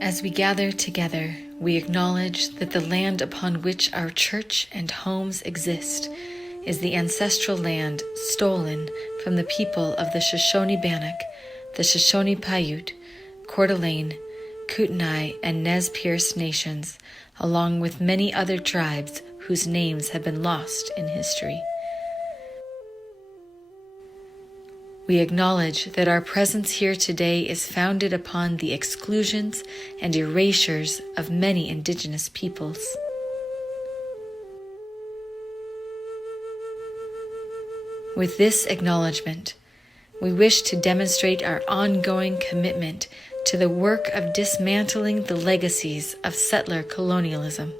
As we gather together, we acknowledge that the land upon which our church and homes exist is the ancestral land stolen from the people of the Shoshone-Bannock, the Shoshone-Paiute, Coeur d'Alene, Kootenai, and Nez Perce nations, along with many other tribes whose names have been lost in history. We acknowledge that our presence here today is founded upon the exclusions and erasures of many indigenous peoples. With this acknowledgement, we wish to demonstrate our ongoing commitment to the work of dismantling the legacies of settler colonialism.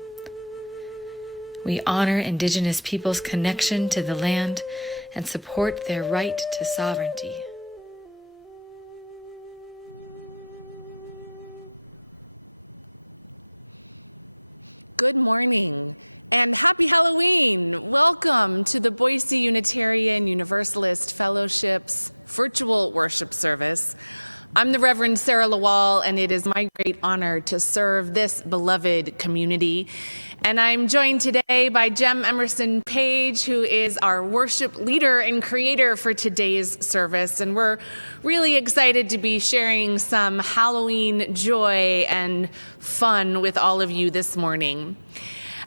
We honor indigenous peoples' connection to the land and support their right to sovereignty. Good morning and happy Halloween. Welcome to the Boise Unitarian Universalist Fellowship's virtual worship service. I'm the Reverend Sara LaWall, and it is my great honor to serve this beloved community. And I'm joined today by Emerson-Paige, who is our worship leader and creator for today's service. And we're really excited to be sharing some Halloween joy and fun with all of you this morning.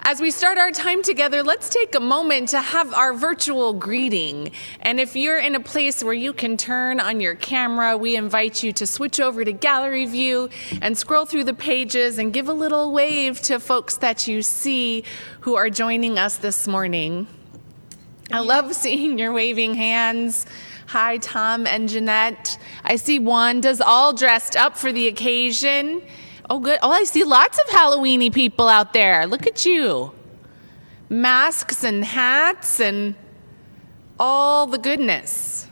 As we start our time together, let's take a moment to have our virtual greeting. And if you're in a place where you can turn on your camera, we invite you to switch over to gallery view and scroll through the pages and give a little wave to folks that you see who are joining us this morning. I love seeing your waving hands. Hi, Tom and Jeanette. I see Wanda's all dressed up for the occasion. Oh, good. Oh, I see lots of Halloween-y people out there. Look at you. Masks and hats and all the goodness.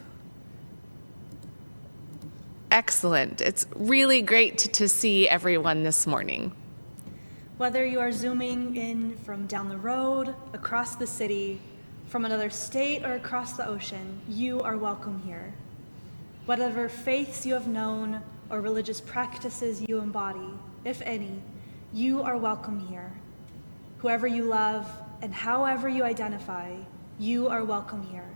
Excellent. It's really great to see everyone this morning. Whether you are zooming in from down the road, across the city, from another state, or across the ocean, you are welcome here. Whatever faiths you have known or religious practices you embody, if any, you are welcome here. Whoever you love and however you identify, you are welcome here.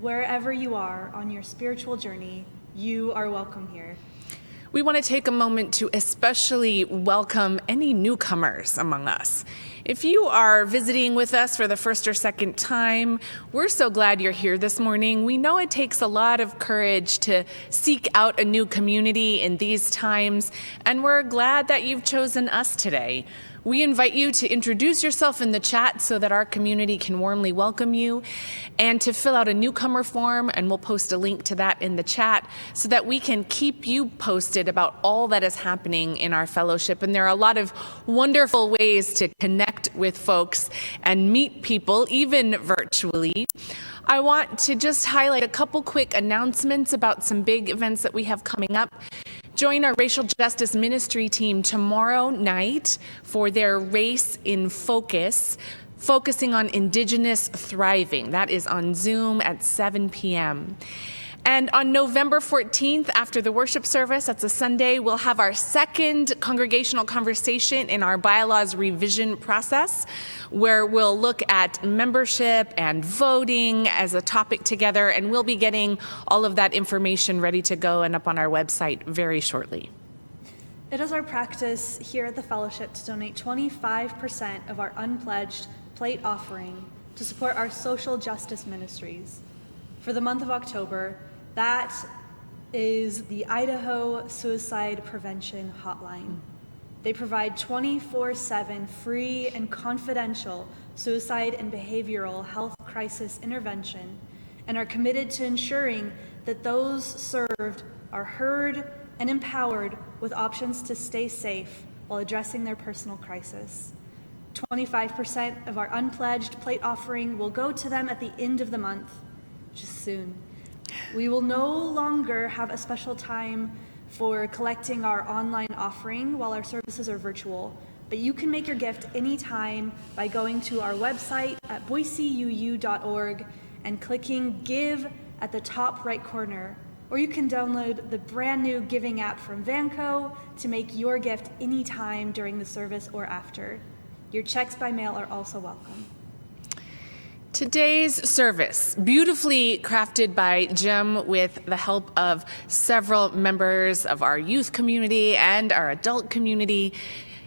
Wherever you are on your spiritual journey, you are welcome here. We want to take a moment to especially welcome any newcomers among us. If you are visiting with us for the first or second time, we're so glad you're here this morning. We know it takes a lot of courage to seek out a new community in these times, and we're glad that you've chosen us today. We invite you to introduce yourself in the chat so that our community can warmly welcome you, and to fill out a newcomer form, and we'll post a link to that in the chat so that we can keep you posted about all that is happening in our fellowship. And there are a lot of wonderful ways to connect with folks and meet people, even virtually. I want to just highlight a couple quick announcements about some big events that we have coming up. Join our Racial Justice Ministry team tomorrow night for their Race in Focus, focusing on Indigenous thriving. That is on Zoom at 7 p.m. And on November 14th, after the worship service, that's a Sunday, we'll have our second congregational conversation in our bylaws revision process, where we'll look at membership and voting as a topic together, and we'll be getting all of that information ready to go and up on our website very shortly. It is our practice here at the Fellowship to donate 25% of our unpledged plate offering to support our social justice ministries. For the month of October, that is the Idaho Suicide Prevention Hotline. They provide 24/7 free and confidential suicide and behavioral health crisis intervention and are committed to ensuring that those served are heard and empowered with options to stay safe while addressing their personal crisis. 25% of our unpledged plate offering will go to them at the end of the month, which is soon. We will no longer have a special time for collecting our online offering while our services are virtual, but you can make your gift anytime by going to our website at boiseuu.org and clicking Give at the top right corner or you can download the brand new giving app from Vanco to make your gift anytime during the service or after. Your checks by mail are also welcome. Today's service, beautifully crafted by Jim with the help of several members of our youth community and our adult community,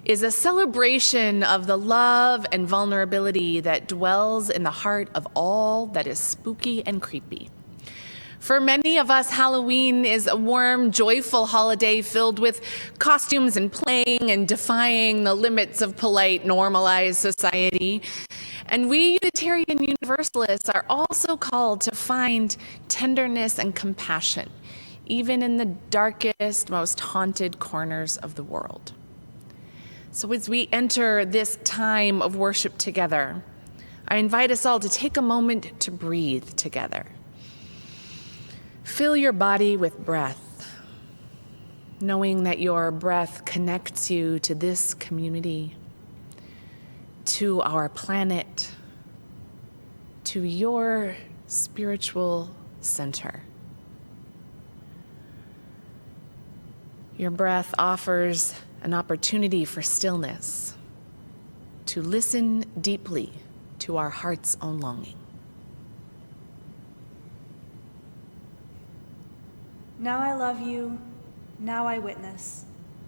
is a celebration of the love and vulnerability that dwells in the heart of all that is spooky and creepy. For many of us, Halloween is a warm, joyful holiday filled with costumes and playing and defying the limits of polite, normalized society. And we Unitarian Universalists are also called to find tenderness and compassion, even in the darkest, most haunted corners of the world. So as we enter this time of worship together, I invite us all to take a moment to breathe together. Fill your body with breath, knowing that your breath connects you to this community, to our planet, to your spiritual center. Your breath offers an opportunity for stillness, to listen deeply to our heart's own longing. Now I Love You, Now I Witness,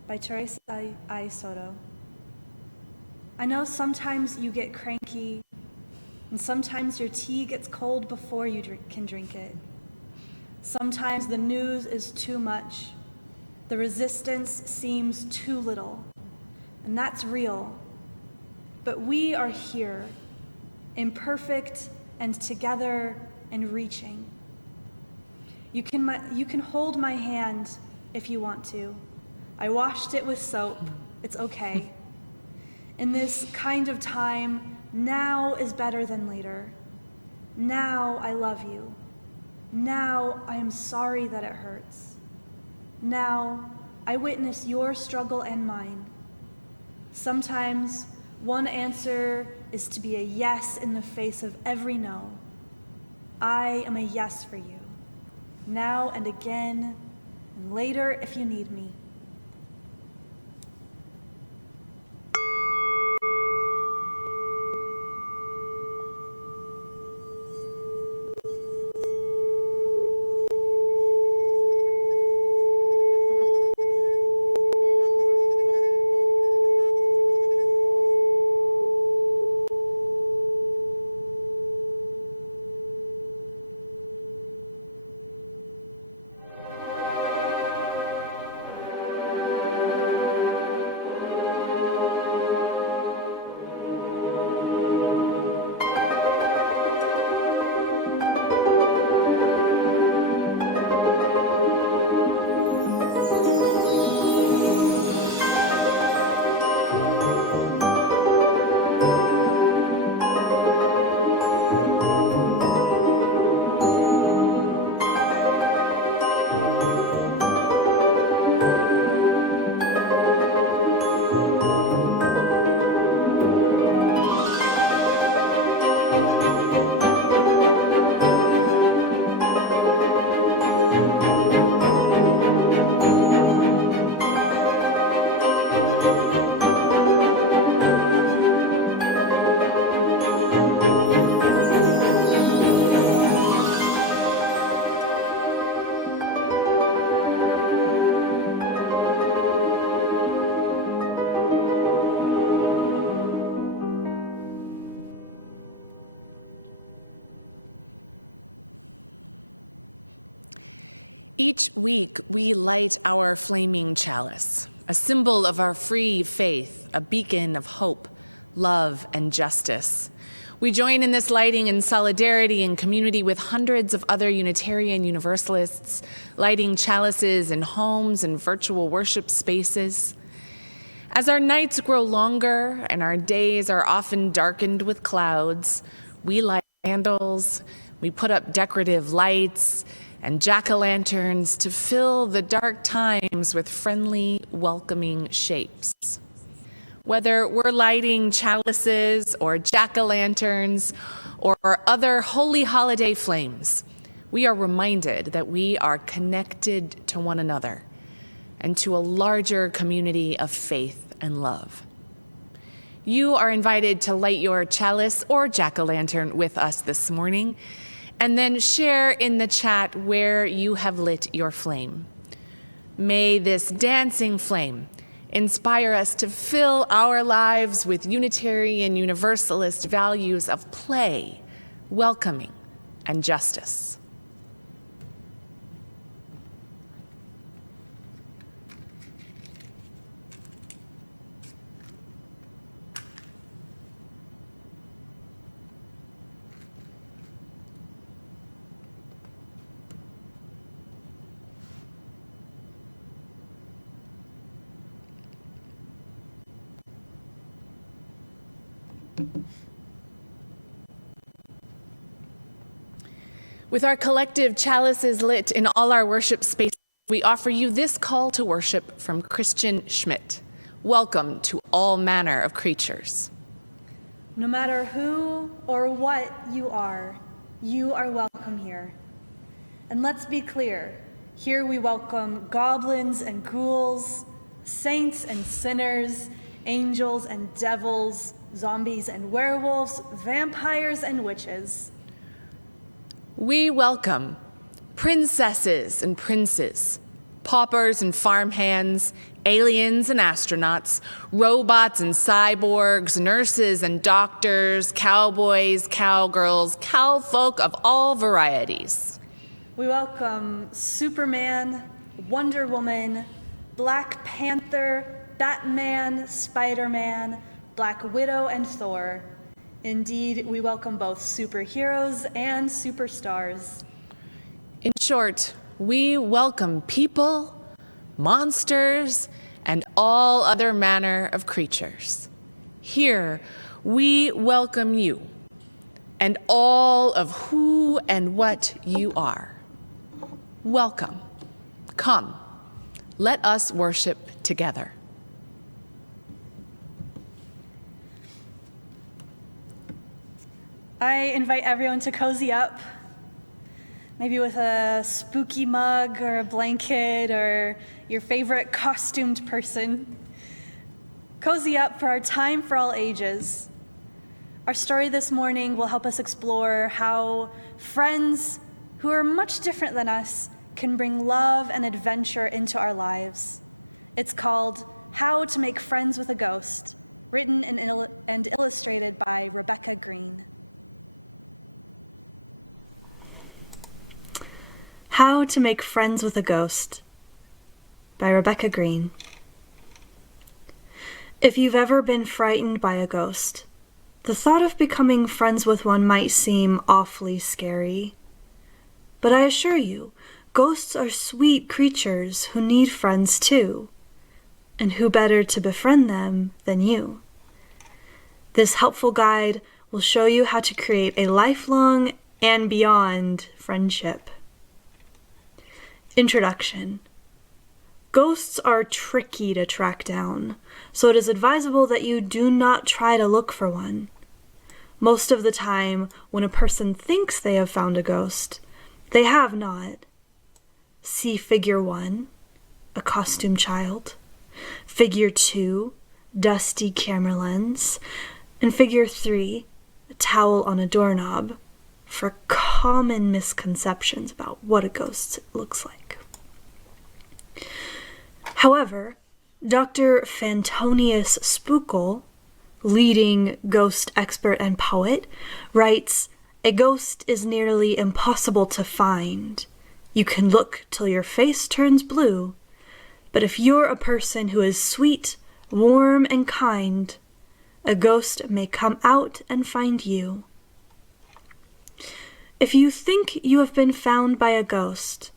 by Teresa I. Soto. I know sometimes you get cranky, and sometimes your tea gets cold before you can drink it. Sometimes the news is too much. The resistance seems too little, and that's real. But we are here, imperfect and together and reaching. You can hold my hand if you want to. I washed it with soap. It's okay. In this kind of time, now is better than later. Now I love you. Now I am sorry that it hurts. Now I witness your struggle and mine. Sometimes one answer is to be a yes in the face of every no. I am a yes for you. Now and again, and later if you need me. Each week, we light our flaming chalice, a symbol of our free faith, a beacon of hope, love, and justice. We join in this lighting in solidarity and community with hundreds of other Unitarian Universalists, lighting chalices in homes and virtual worship spaces. As our nights grow longer and our days are often darkened with clouds, we light candles, we put up decorative lights and jack-o'-lanterns to fill the dark times with friendly, welcoming shapes. Whether we're lighting chalices or jack-o'-lanterns or other holy holiday flames, we are reminded that we are connected to one another and to a larger community of faith and love. You are invited to light your chalice or jack-o'-lantern with us this morning, and then share in the chat where you have lit your flame. May this dancing flame inspire us to fill our lives with Unitarian Universalist values of play, welcoming, and justice. With our collective chalices lit in all our worship spaces, we offer you this call to worship from Christian Schmidt. Welcome to all manner of creatures. No matter who or what you are welcome here. And let's be clear, here we welcome goblins and ghouls, saints and sinners, angels and devils, zombies and werewolves, vampires and witches. We welcome princesses and princes, paupers and farmhands, aliens and astronauts, robots and cyborgs, nurses and doctors, cowboys, cowgirls, cowfolk of all varieties. We welcome Superman, Wonder Woman, Black Panther, Batman, Spider-Man, Black Widow, and Thor. Indeed, we welcome both superheroes and superstars. In short, we welcome people, monsters, and all other manner of creatures. Here, we welcome you and all of who and what you are. Welcome. Come, let us worship together. I invite everyone to cozy up, maybe with a spooky mug or a blanket or your favorite costumed person. Cozy up for our time for all ages. Our story this morning will help us explore how friends who are much different than us can bring love and adventure into our lives. It's called How to Make Friends with a Ghost, written and illustrated by Rebecca Green. How to Make Friends with a Ghost by Rebecca Green. If you've ever been frightened by a ghost, the thought of becoming friends with one might seem awfully scary. But I assure you, ghosts are sweet creatures who need friends too. And who better to befriend them than you? This helpful guide will show you how to create a lifelong and beyond friendship. Introduction. Ghosts are tricky to track down, so it is advisable that you do not try to look for one. Most of the time, when a person thinks they have found a ghost, they have not. See Figure 1, a costume child, Figure 2, dusty camera lens, and Figure 3, a towel on a doorknob, for common misconceptions about what a ghost looks like. However, Dr. Fantonius Spookel, leading ghost expert and poet, writes, "A ghost is nearly impossible to find. You can look till your face turns blue, but if you're a person who is sweet, warm, and kind, a ghost may come out and find you." If you think you have been found by a ghost,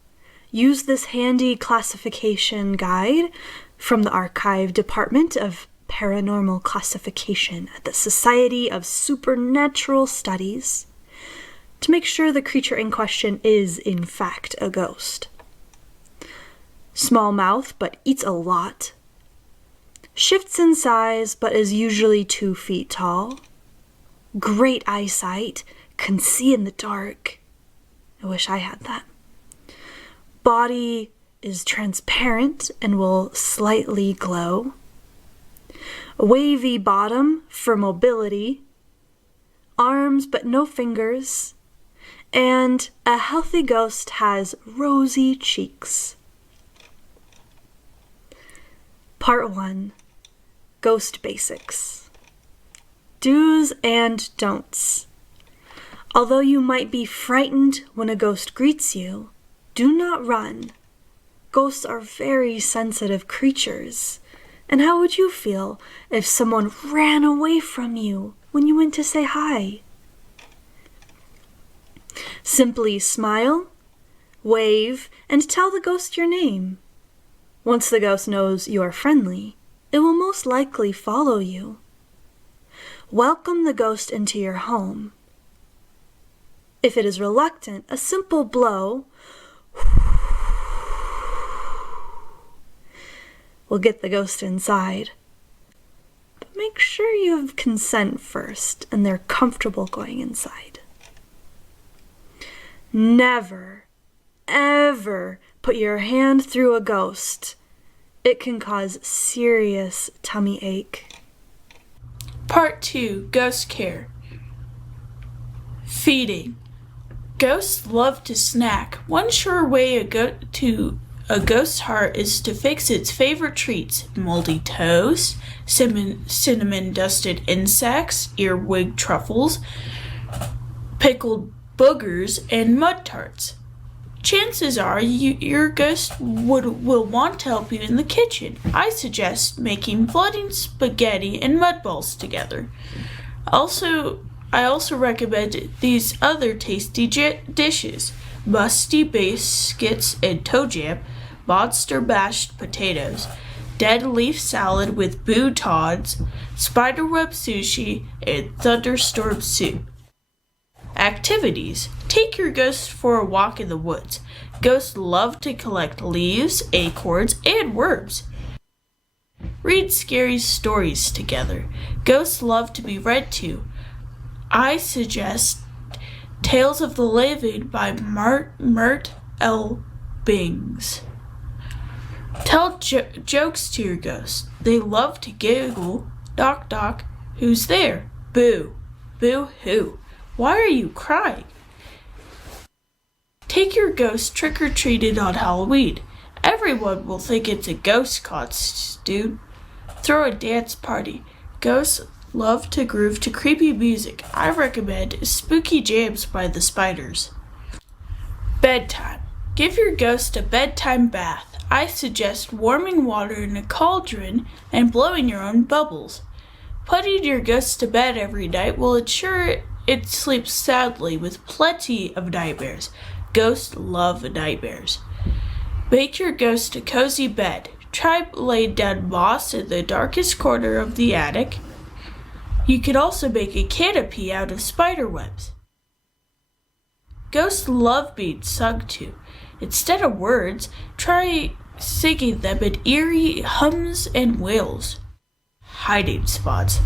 use this handy classification guide from the Archive Department of Paranormal Classification at the Society of Supernatural Studies to make sure the creature in question is, in fact, a ghost. Small mouth, but eats a lot. Shifts in size, but is usually 2 feet tall. Great eyesight, can see in the dark. I wish I had that. Body is transparent and will slightly glow. Wavy bottom for mobility. Arms but no fingers. And a healthy ghost has rosy cheeks. Part 1. Ghost Basics. Do's and don'ts. Although you might be frightened when a ghost greets you, do not run. Ghosts are very sensitive creatures. And how would you feel if someone ran away from you when you went to say hi? Simply smile, wave, and tell the ghost your name. Once the ghost knows you are friendly, it will most likely follow you. Welcome the ghost into your home. If it is reluctant, a simple blow will get the ghost inside. But make sure you have consent first and they're comfortable going inside. Never, ever put your hand through a ghost. It can cause serious tummy ache. Part 2. Ghost Care. Feeding. Ghosts love to snack. One sure way to a ghost's heart is to fix its favorite treats: moldy toast, cinnamon-dusted insects, earwig truffles, pickled boogers, and mud tarts. Chances are your ghost will want to help you in the kitchen. I suggest making bloody spaghetti and mud balls together. I also recommend these other tasty dishes: musty biscuits and toe jam, monster mashed potatoes, dead leaf salad with boutons, spiderweb sushi, and thunderstorm soup. Activities. Take your ghost for a walk in the woods. Ghosts love to collect leaves, acorns, and worms. Read scary stories together. Ghosts love to be read to. I suggest Tales of the Living by Mert L. Bings. Tell jokes to your ghost. They love to giggle. Knock, knock. Who's there? Boo. Boo hoo. Why are you crying? Take your ghost trick-or-treating on Halloween. Everyone will think it's a ghost costume. Throw a dance party. Ghosts love to groove to creepy music. I recommend Spooky Jams by the Spiders. Bedtime. Give your ghost a bedtime bath. I suggest warming water in a cauldron and blowing your own bubbles. Putting your ghost to bed every night will ensure it sleeps soundly with plenty of nightmares. Ghosts love nightmares. Make your ghost a cozy bed. Try laying down moss in the darkest corner of the attic. You could also make a canopy out of spider webs. Ghosts love being sung to. Instead of words, try singing them in eerie hums and wails. Hiding spots.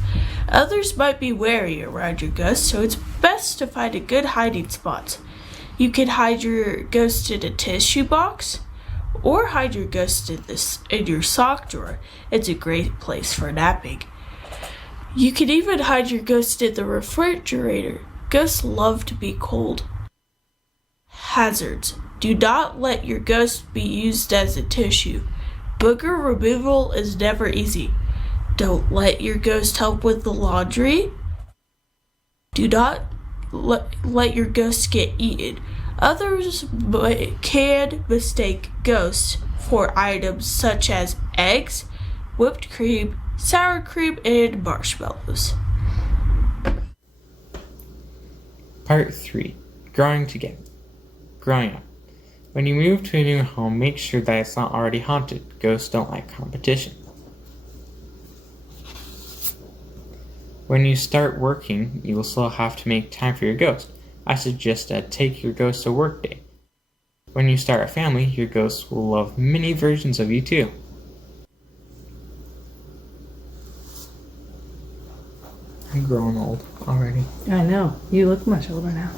Others might be wary around your ghost, so it's best to find a good hiding spot. You can hide your ghost in a tissue box, or hide your ghost in your sock drawer. It's a great place for napping. You can even hide your ghost in the refrigerator. Ghosts love to be cold. Hazards. Do not let your ghost be used as a tissue. Booger removal is never easy. Don't let your ghost help with the laundry. Do not let your ghost get eaten. Others can mistake ghosts for items such as eggs, whipped cream, sour cream, and marshmallows. Part 3. Growing together. Growing up. When you move to a new home, make sure that it's not already haunted. Ghosts don't like competition. When you start working, you will still have to make time for your ghost. I suggest that take your ghost to work day. When you start a family, your ghost will love many versions of you too. I'm growing old already. I know. You look much older now.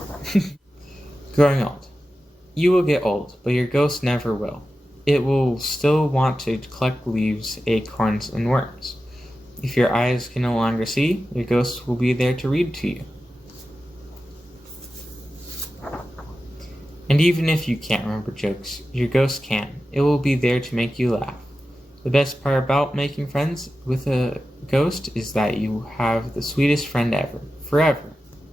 Growing old. You will get old, but your ghost never will. It will still want to collect leaves, acorns, and worms. If your eyes can no longer see, your ghost will be there to read to you. And even if you can't remember jokes, your ghost can. It will be there to make you laugh. The best part about making friends with a ghost is that you have the sweetest friend ever, forever.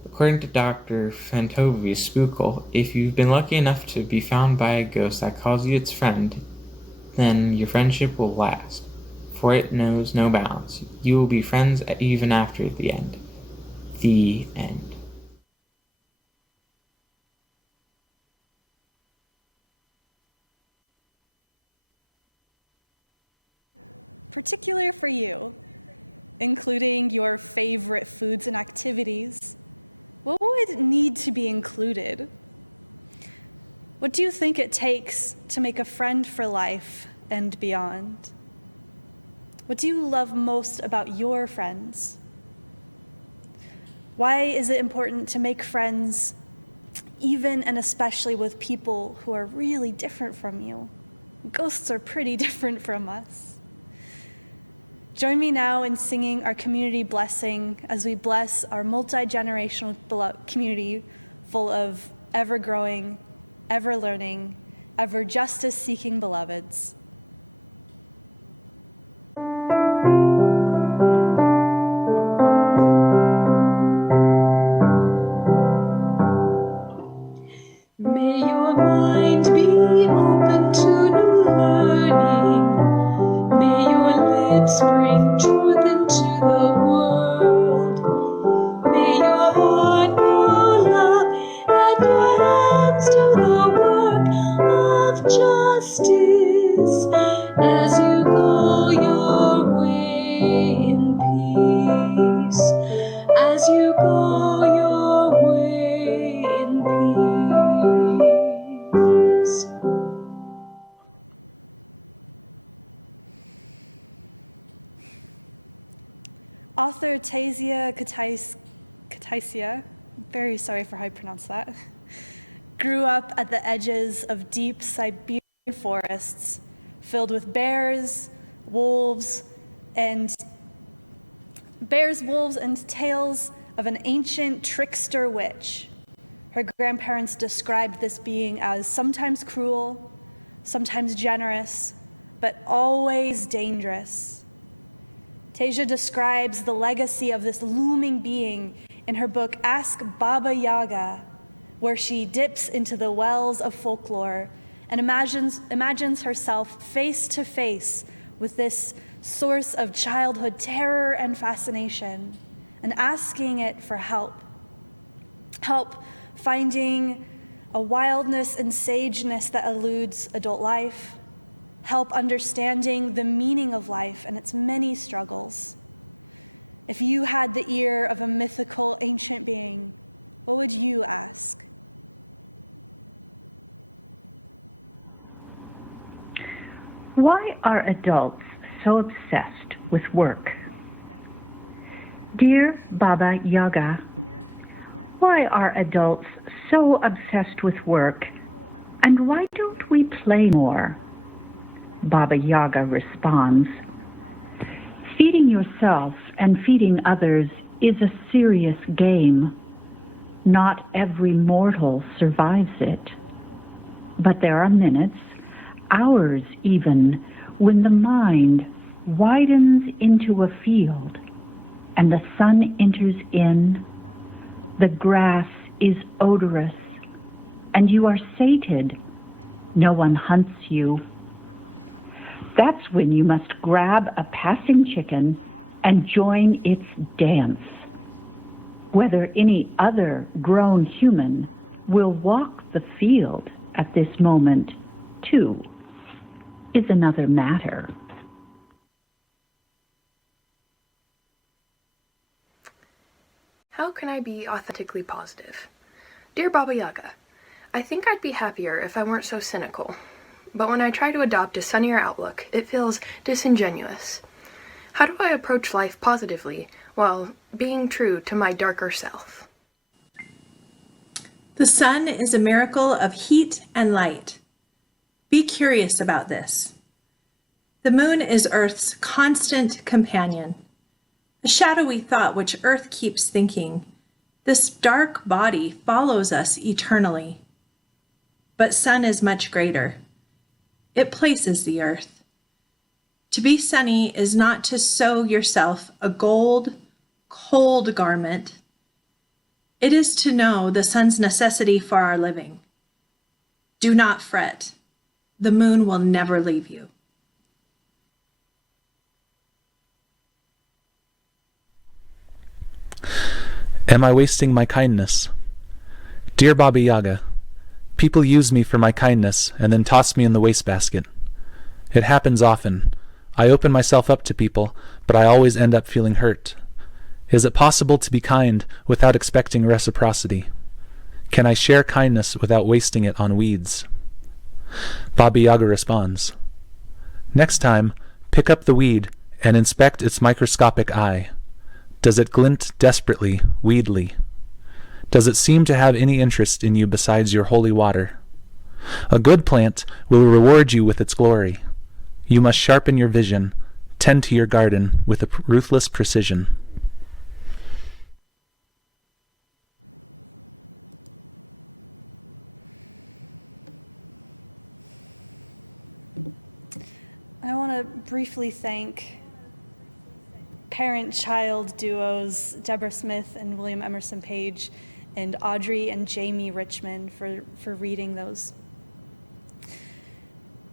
According to Dr. Fantovi's Spookle, if you've been lucky enough to be found by a ghost that calls you its friend, then your friendship will last, for it knows no bounds. You will be friends even after the end. The end. Particular for you, including your favorite foods and activities, what would need to be included? What do you think it takes to make a friend for life and beyond? What do you love most about your friends? Why is it important to make friends, even and especially with people who are really different from you? Ghosts are pretty different from us. Join me now in singing our community blessing as we bless our multi-generational community full of ever-growing, ever-learning, ever-justice-seeking beloveds. May your mind be open to new learning. May your lips bring truth into the world. May your heart know love and your hands do the work of justice as you go your way in peace. As you go your way in peace. Author Tasia Kataisia, very sorry for how I pronounce that, grew up at the edges of deep Siberian forests filled with bears, wolves, and tales of an ancient trickster witch. Her grandparents described this being as sometimes cruel, sometimes generous, but always dangerous. Tasia describes the legacy of this looming being in her book Ask Baba Yaga, where she dips into the wells of folklore and imagines herself face to face with this source of childhood terror and fascination, and asking it for help. Help finding a wildness and sageness that eludes adult life. Help understanding the meaning of life and its many struggles. If you had the ear of a mythical ancient being, what would you ask? Why are adults so obsessed with work? Dear Baba Yaga, why are adults so obsessed with work, and why don't we play more? Baba Yaga responds, feeding yourself and feeding others is a serious game. Not every mortal survives it. But there are minutes, hours even, when the mind widens into a field and the sun enters in, the grass is odorous, and you are sated. No one hunts you. That's when you must grab a passing chicken and join its dance. Whether any other grown human will walk the field at this moment, too, is another matter. How can I be authentically positive? Dear Baba Yaga, I think I'd be happier if I weren't so cynical. But when I try to adopt a sunnier outlook, it feels disingenuous. How do I approach life positively while being true to my darker self? The sun is a miracle of heat and light. Be curious about this. The moon is Earth's constant companion, a shadowy thought which Earth keeps thinking. This dark body follows us eternally. But sun is much greater. It places the Earth. To be sunny is not to sew yourself a gold, cold garment. It is to know the sun's necessity for our living. Do not fret. The moon will never leave you. Am I wasting my kindness? Dear Baba Yaga, people use me for my kindness and then toss me in the wastebasket. It happens often. I open myself up to people, but I always end up feeling hurt. Is it possible to be kind without expecting reciprocity? Can I share kindness without wasting it on weeds? Baba Yaga responds, next time, pick up the weed and inspect its microscopic eye. Does it glint desperately, weedly? Does it seem to have any interest in you besides your holy water? A good plant will reward you with its glory. You must sharpen your vision, tend to your garden with a ruthless precision. I want to briefly thank parent-child duos Deborah Smith and William Emerson-Paige and Audrey and Jamie Richmond for reading those.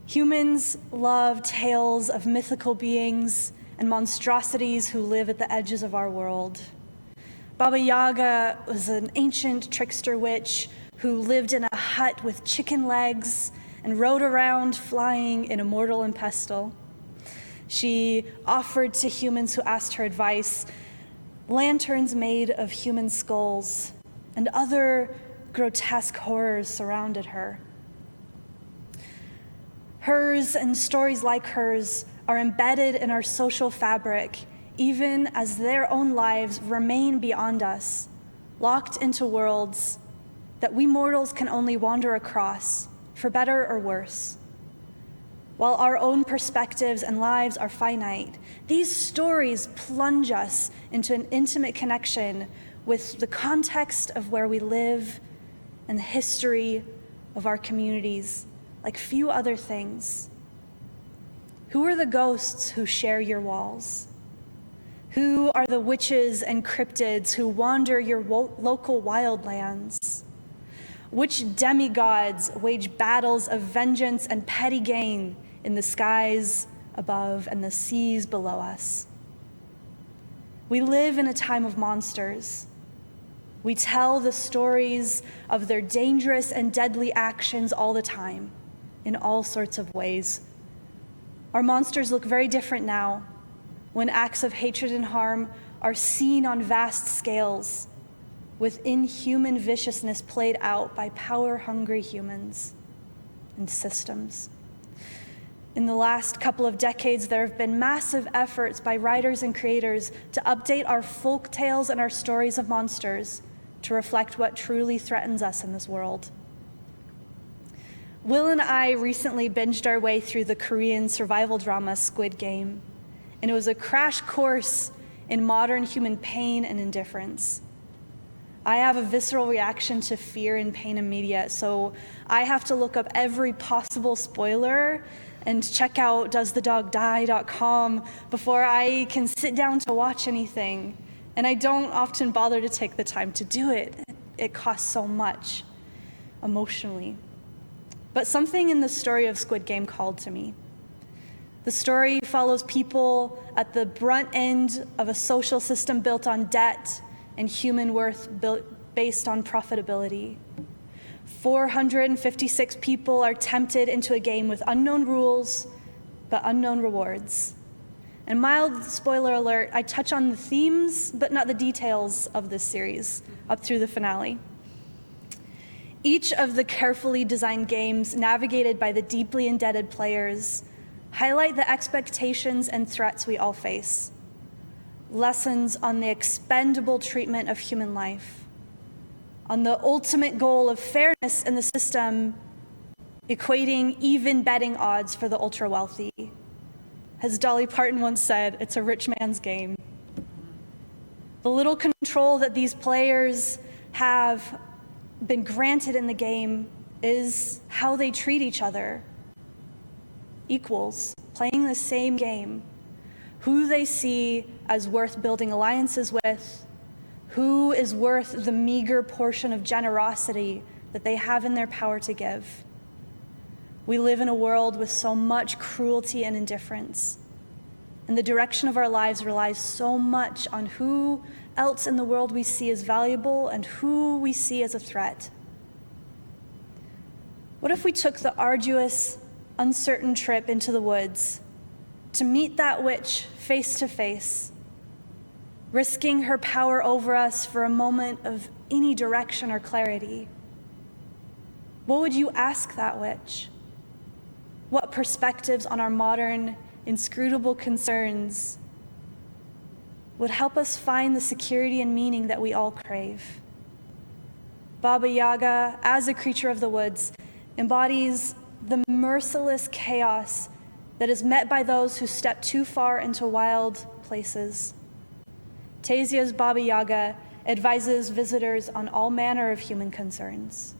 Humans love tales of mythical beings and monstrosities who live at the edges of our world. Baba Yaga was an ancient trickster witch who lived in a hut with chicken legs and rode around flying in a mortal and pestle. She offered to humans who asked her advice lanterns made of human skulls, and other grotesque horrors surrounded her. Hers and stories like hers are embedded in our social fabric, even as their own lives remain beyond us, locked into worlds that we mortals can only wander across, for better or worse. While our own perspectives and lives are finite, these stories plunge us into an intimate connection with the context of where we live and the history of our communities, like few other things. Who are the ghosts who share your walls? Who are the witches and cryptids who wander your local wildlands? Which demigods wage battles of vengeance and petty gain in the skies above and the seas below us? We live in a time of monsters. We tell the stories of their dangerous and deadly actions all the time, in all sorts of ways. Our monsters look very different now, when acts of hatred and harm are seen on vast scales, with inhuman viciousness played out by power-hungry humans and systems. In the last couple of decades, there have been massive efforts by writers and creators to update our folk tales and our stories of monsters to reflect what truly threatens us in this world. Will and I recently binged our way through the Korean survival drama Squid Game, and it was a crash course in modern human pain and indifference. I have a visceral reaction to fear and pain in media, so I have to look up every possible spoiler and check out doesthedogdie.com before I can sit down to watch anything. And I don't often bother to take the time to do it. It costs so much emotionally. But something in the story of Squid Game called to me. The story follows people at the brunt end of a social system built on debt and human worth based on profitability. 456 people are tempted into a game with unknown rules, but unknown rewards. And mild spoiler alert, I touch on the themes, but not the details of this series, up through the finale. Each of the carefully designed games navigated by the deeply indebted players highlight the expectations and threats we all face. Lessons on the expendable treatment of human life. on the ultimate goal of fairness in the system, equating even betting odds for the ultra-wealthy. As Dolly Parton once said, it's a rich man's game. The little control that these players have been granted in the game is how they treat each other. Equals, playing the same game. Who they see as worth building alliances with, who is worth the meager portion of generosity that they have in their power to give. We live in a world with so much cruelty and indifference, and the direction of our lives relies so much on who else in the world we see as valuable and who we see as a threat. What if we took the arduous, uncertain trip into the woods to meet that witch face to face, risking her power over us for a moment of any direction or clarity? What would you ask that witch? What perspectives on our modern, inscrutable concerns would help us find the security and meaning that we all crave? Baba Yaga, as a creature of the woods, embodies the merciless chaos that is met by those who step too far into wild places. Tazia's Baba Yaga advises visitors on all manner of human concerns.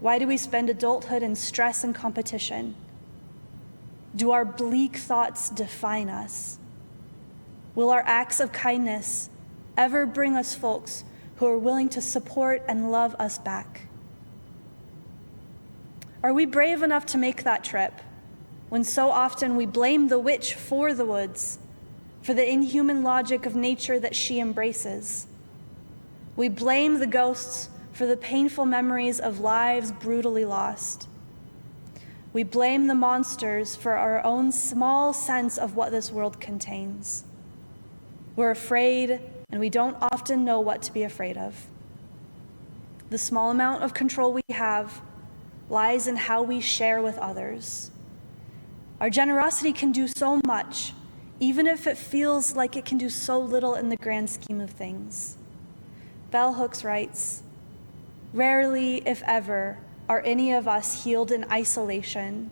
Why do we spend adulthood in stress and competition? Do our bleak thoughts define us? Will our acts of kindness ever bring us folks who are willing to support and love us back? Are we brave enough to make that trip when so often we blame the witch for the woods, for the inhuman logic of nature that she embraces? We blame the ghosts for the painful memories of lives brutally lost. We blame the monsters for our own small sense of what this world contains. We're afraid, and we don't often know what to be afraid of. The small amount of control we have lies in how we share with others. Our generosity can do so much, even if it feels like it can do so little in the grand scheme of things. Bell Hooks writes, "Rarely, if ever, are any of us healed in isolation.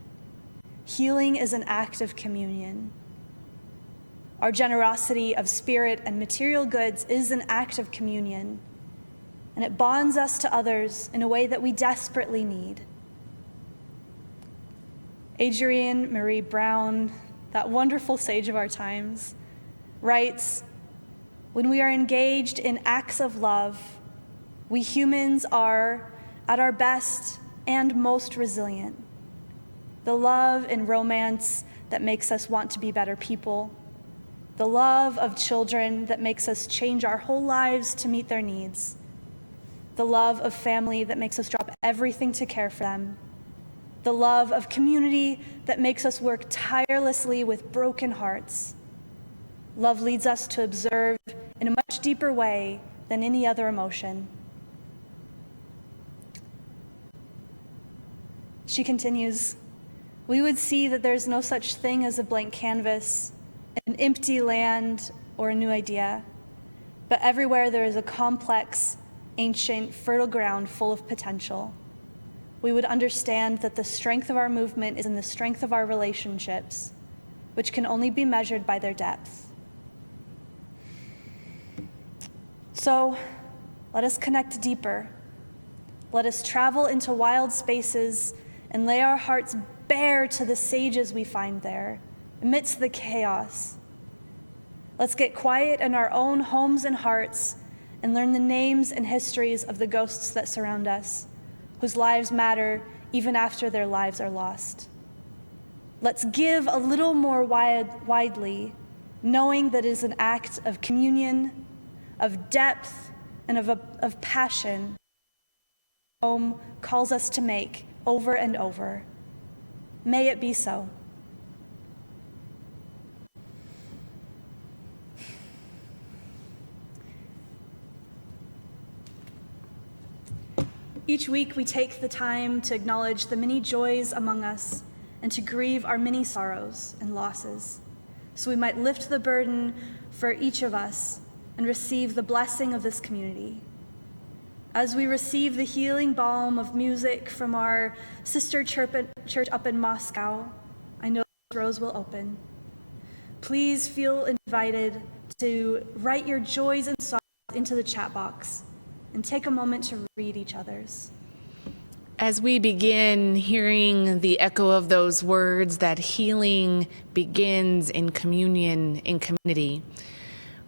Healing is an act of communion." Our generosity of spirit and material goods is an act of communion, and it bonds us to others in a way that we desperately need. Adrienne Marie Brown, that wonderful sage of our times, writes, "When we are engaged in acts of love, we humans are at our best and most resilient. The love and romance that makes us want to be better people, the love of children that makes us change our whole lives to meet their needs, the love of family that makes us drop everything to care for them, the love of community that makes us work tirelessly with broken hearts. Love leads us to observe in a much deeper way than any other emotion." She continues, "We would see that there's no such thing as a blank canvas, an empty land, or a new idea, but everywhere there is a complex, ancient, fertile ground full of potential. We would understand that the strength of our movement is in the strength of our relationships, which can only be measured by their depth. So, let us connect deeper. Let us travel into wild spaces and lay our hearts bare to the sages we find there, amidst the chaos. Let's get quiet in our own homes and hearts and learn the names and histories of the ghosts that surround us, whose lives matter even after their lives are lost. Let's give a little more widely, knowing that it is an act of communion, of depth, and of passion home calls us to make over and over. May it be so." Each week we take the time to acknowledge the many joys among us and to grieve our many sorrows and losses, so we might lift the burden for each of us and receive the blessing of this community. as we receive the healing balm of music from our sister church up in Moscow, I know those rows will open. Please feel invited to write your joys and sorrows into the chat box and take a moment to read each other's. As we begin hearing the echo of those words, that healing begins in communion, in community,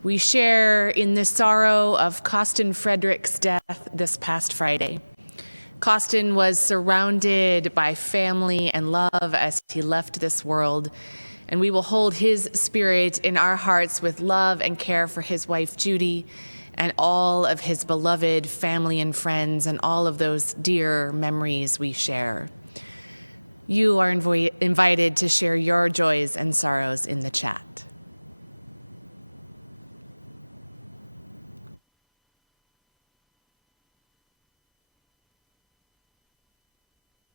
we share in the sorrow of Costin Frederick's death this past Friday. Costin was surrounded by family and love as he left this world, and we will hold his spirit in our hearts with love and care for his wife, Judy, and all of his beloved family and friends and all of those dear memories we share. You are invited to share your joys and sorrows in the chat.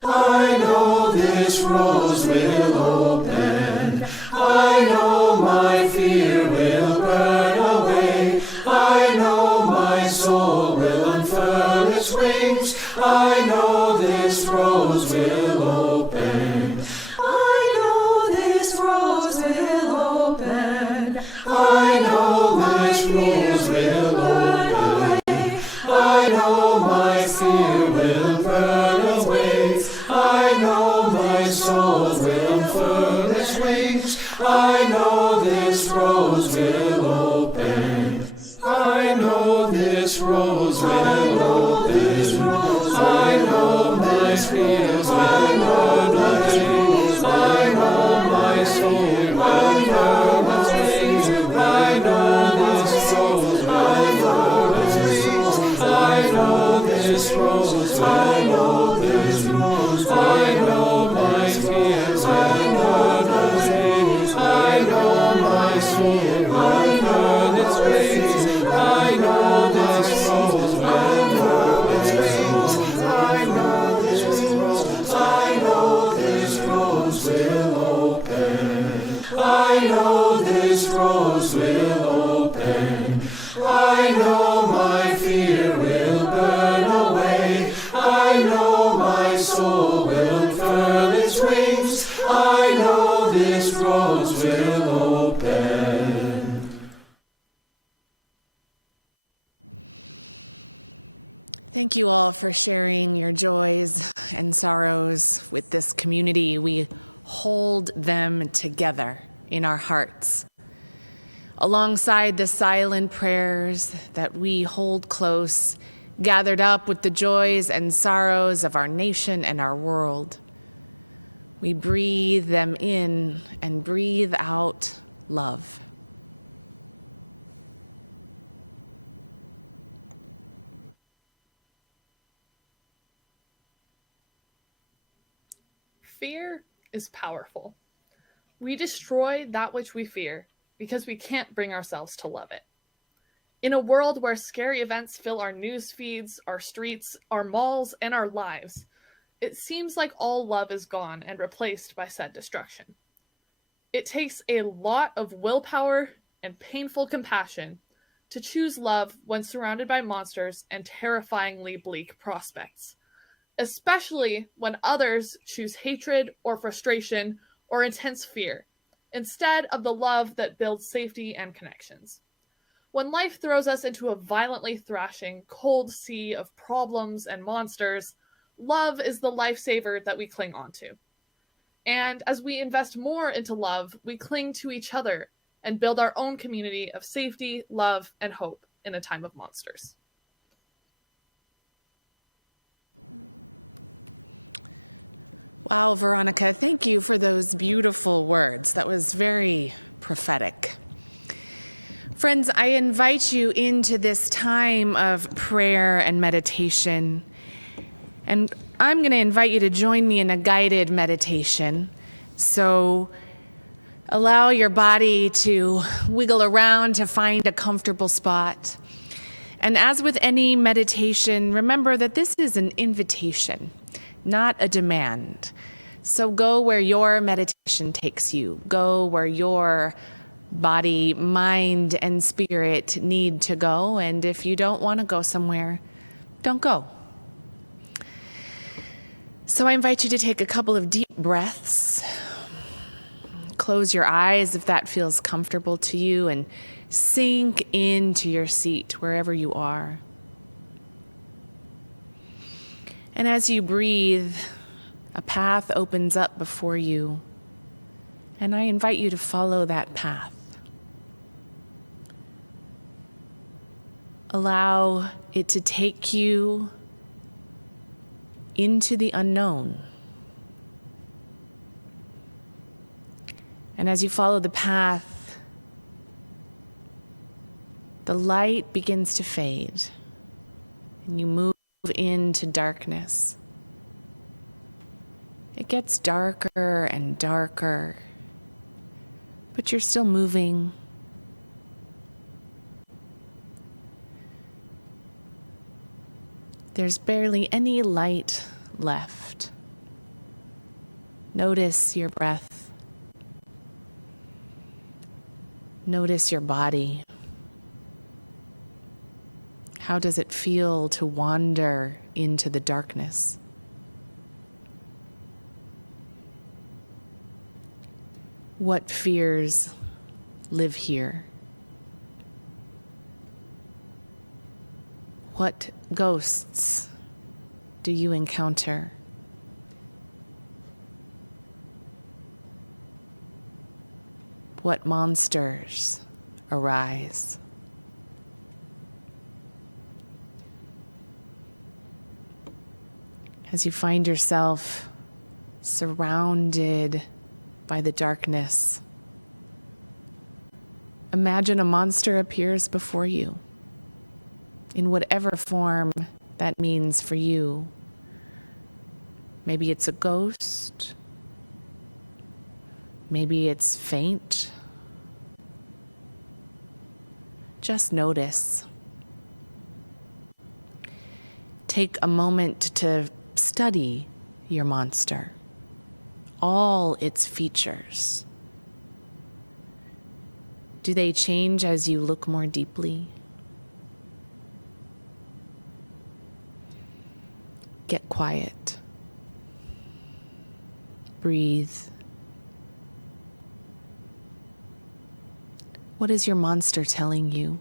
I know this rose will open. I know my fear will burn away. I know my soul will unfurl its wings. I know this rose will open. I know this rose will open. I know my fears will burn away. I know my fear will burn away. I know my soul will unfurl its wings. I know this rose will open. I know this rose will open. I know my fears will burn away. I know my soul will unfurl its wings. I know this rose will unfurl its wings. I know this rose. I know this rose. I know my fears will burn away. I know my soul will unfurl its wings. I know this rose will unfurl its wings. I know this rose. I know this rose will open. I know this rose will open. I know my fear will burn away. I know my soul will unfurl its wings. I know this rose will open. Thank you all for sharing your joys and sorrows with this community. We hold them together in our hearts, alongside the silent prayers that we hold close, gathered up with the joys and sorrows of our nation and our world. We breathe them in and breathe out love. Fear is powerful. We destroy that which we fear because we can't bring ourselves to love it. In a world where scary events fill our news feeds, our streets, our malls, and our lives, it seems like all love is gone and replaced by said destruction. It takes a lot of willpower and painful compassion to choose love when surrounded by monsters and terrifyingly bleak prospects, especially when others choose hatred or frustration or intense fear instead of the love that builds safety and connections. When life throws us into a violently thrashing, cold sea of problems and monsters, love is the lifesaver that we cling onto. And as we invest more into love, we cling to each other and build our own community of safety, love, and hope in a time of monsters. Wow, Veronica, thank you for those beautiful words. That was very prophetic. Friends, I invite you into this time of prayer and meditation. And I'm going to invite you to join me in a guided meditation. So allow your body to wiggle around to find a comfortable spot. And as with any meditation, remember that this is an invitation, not a demand. So go where your meditation takes you. Go where your body, mind, and spirit need to go. And if you don't want to go somewhere, don't go. So I invite you to take a couple of deep breaths. Close your eyes if that feels comfortable to you, and sink into your seat wherever you are. And as you breathe, a path opens up before you, and I invite you to follow that path. Allow it to take you into the unknown. And as you follow the path, the light begins to fade, and you move into darkness. It gets darker and darker, but you're still moving. There's barely any light left. Notice your breath. Notice your body. How does it feel to wander into the darkness? What fears live here? What ghosts do you encounter? What monsters arise? As you find yourself surrounded by the darkness, imagine a monster appears before you, in whatever form that means for you. Maybe it's a ghost. Maybe it's faint. Just notice. Take a moment to study your monster, all its features. Do they change as you look more deeply? Get quiet. Breathe. What is your monster telling you?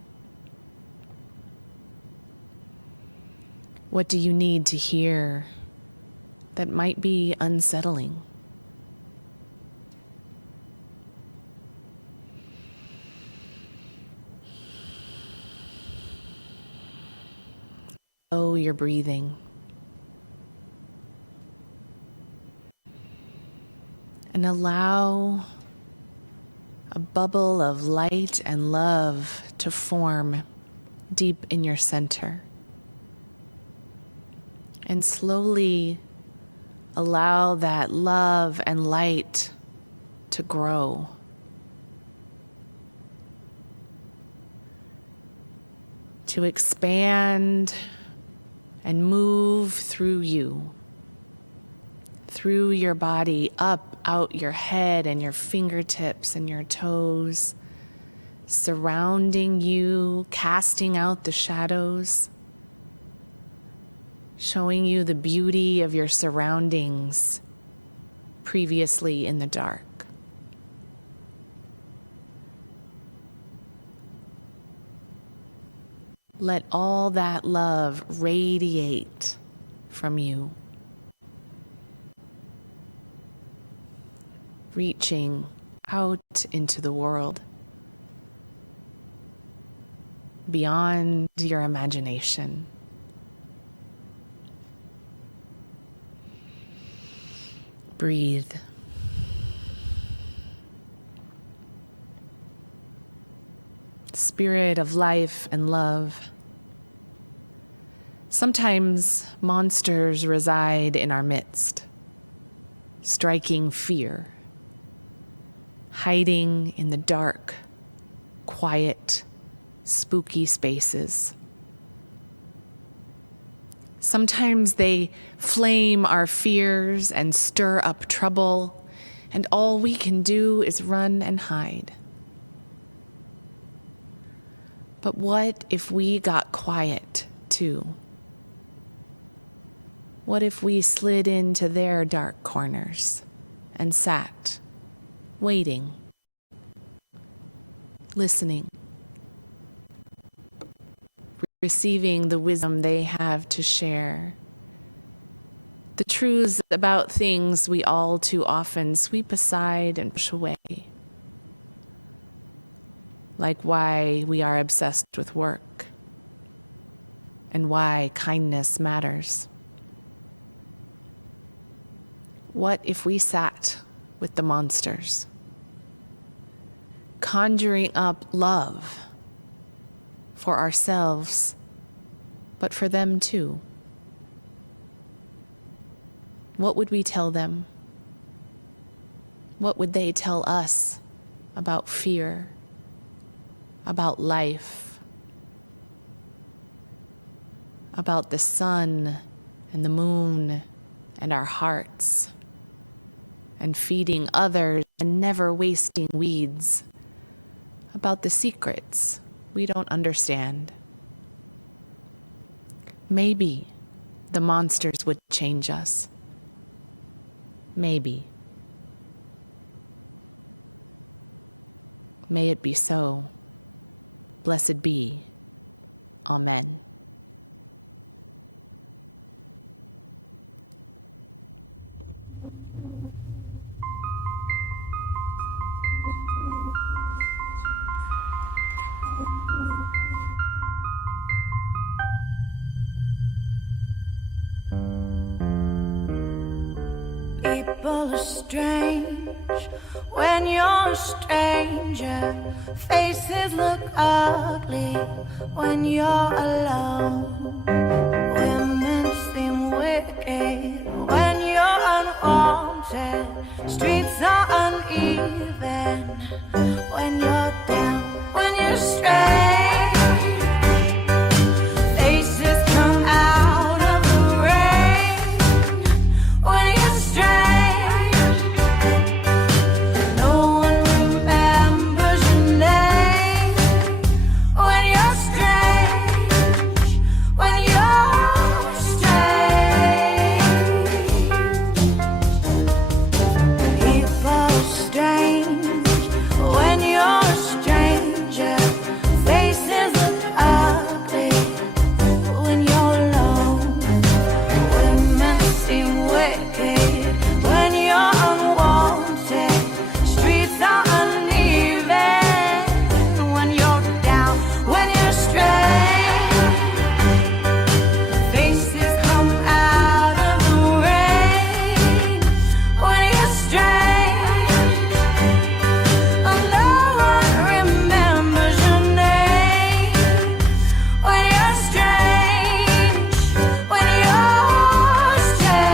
What do you need to hear that might be unsettling? Slow your breathing. And allow a bubble of light and love to form deep in your center. And slowly allow that love and light to grow. To expand and move through you, through your body, up, out your head and your fingertips and your toes, surrounding you, casting out the shadows, showing you the beauty of your surroundings previously in the dark. Let all that love radiate from you, reaching out into the world, beyond your imagination. Breathe. Spirit of life and love. Sometimes monsters reside in our midst, striking fear, hiding in the dark, quiet, spooky spaces. Sometimes they flame our fears and stir up trouble, and all we can do is run and hide. But what if we got quiet too? What if we slid into their dark corners and sat, waiting, listening, receiving the wisdom they have to share, the truths about things we all too often sweep aside and push away, like why we are obsessed with work and why kindness matters. What if we sat with the monsters, conjuring up love for ourselves, but for them too? What would we tell them? What would they tell us about fear, about life, about the sun and the moon and our hearts, and feeding others and never wasting weeds, about the secrets we don't understand? Maybe the monsters would change us. Maybe. May it be so. Blessed be. Amen. People are strange when you're a stranger. Faces look ugly when you're alone. Women seem wicked when you're unwanted. Streets are uneven when you're down, when you're strange. Faces come out of the rain when you're strange. No one remembers your name when you're strange. When you're strange, people are strange when you're a stranger. Faces look ugly when you're alone. Women seem wicked when you're unwanted. Streets are uneven when you're down, when you're strange. Faces come out of the rain when you're strange. And no one remembers your name when you're strange. When you're strange.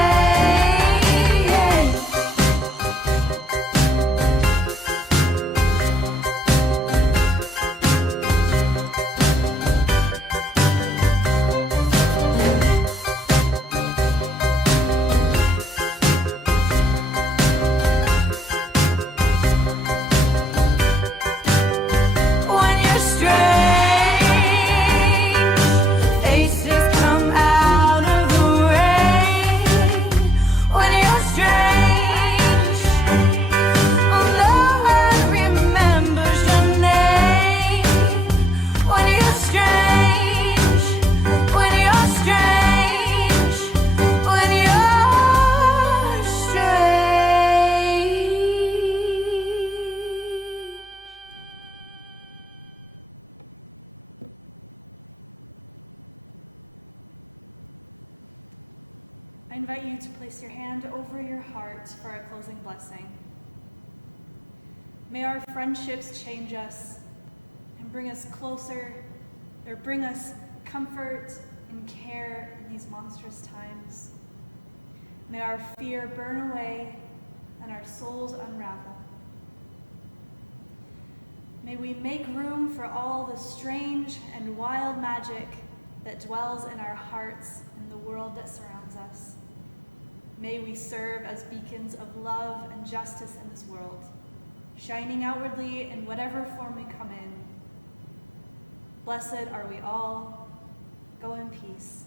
When you're strange, faces come out of the rain. When you're strange, oh, no one remembers your name. When you're strange, when you're strange, when you're strange. I invite you to place your hand over your heart for a closing blessing. May our friendships change us and bring us closer, or bring us comfort and care in these monstrous times. May our fear burn away and our souls unravel. May we make room for all the strange and wild magic that dwells in our hearts and the world that surrounds us. May we serve as beacons of love and justice in this world, shining outwardly in whatever form we come in. Blessed are we all. Go in peace.